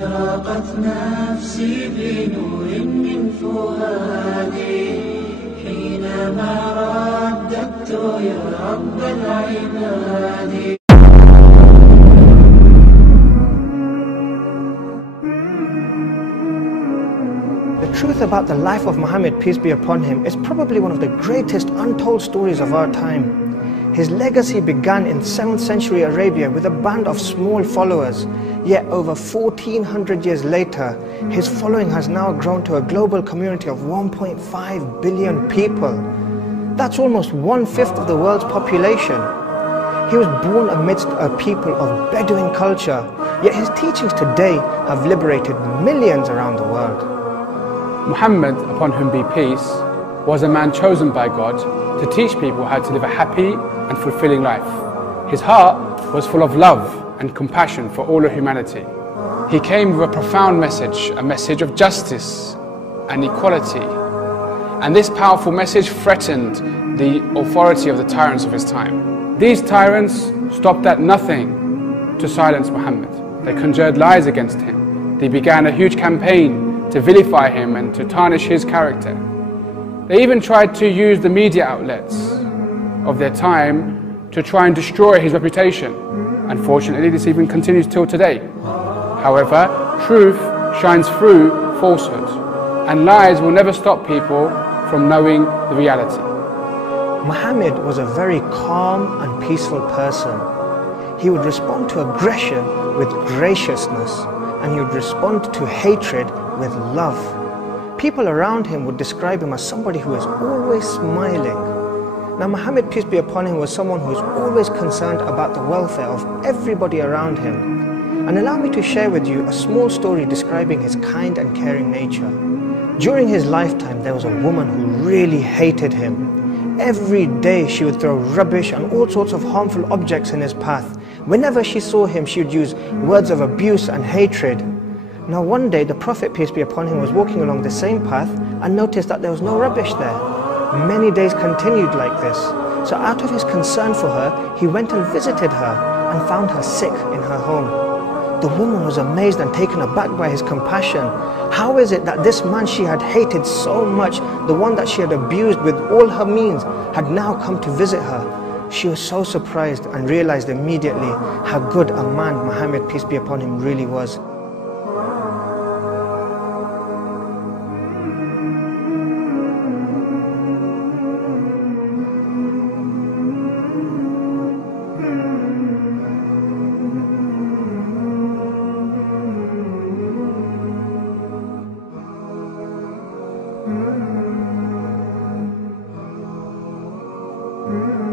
أشرقت نفسي بنور من فؤادي حينما رددت يا رب العباد. The truth about the life of Muhammad, peace be upon him, is probably one of the greatest untold stories of our time. His legacy began in 7th century Arabia with a band of small followers, yet over 1400 years later, his following has now grown to a global community of 1.5 billion people. That's almost 1/5 of the world's population. He was born amidst a people of Bedouin culture, yet his teachings today have liberated millions around the world. Muhammad, upon whom be peace, was a man chosen by God to teach people how to live a happy and fulfilling life. His heart was full of love and compassion for all of humanity. He came with a profound message, a message of justice and equality. And this powerful message threatened the authority of the tyrants of his time. These tyrants stopped at nothing to silence Muhammad. They conjured lies against him. They began a huge campaign to vilify him and to tarnish his character. They even tried to use the media outlets of their time to try and destroy his reputation. Unfortunately, this even continues till today. However, truth shines through falsehood, and lies will never stop people from knowing the reality. Muhammad was a very calm and peaceful person. He would respond to aggression with graciousness, and he would respond to hatred with love. People around him would describe him as somebody who is always smiling. Now, Muhammad, peace be upon him, was someone who was always concerned about the welfare of everybody around him. And allow me to share with you a small story describing his kind and caring nature. During his lifetime, there was a woman who really hated him. Every day she would throw rubbish and all sorts of harmful objects in his path. Whenever she saw him, she would use words of abuse and hatred. Now one day, the Prophet, peace be upon him, was walking along the same path and noticed that there was no rubbish there. Many days continued like this. So out of his concern for her, he went and visited her and found her sick in her home. The woman was amazed and taken aback by his compassion. How is it that this man she had hated so much, the one that she had abused with all her means, had now come to visit her? She was so surprised and realized immediately how good a man Muhammad, peace be upon him, really was. Mm-hmm.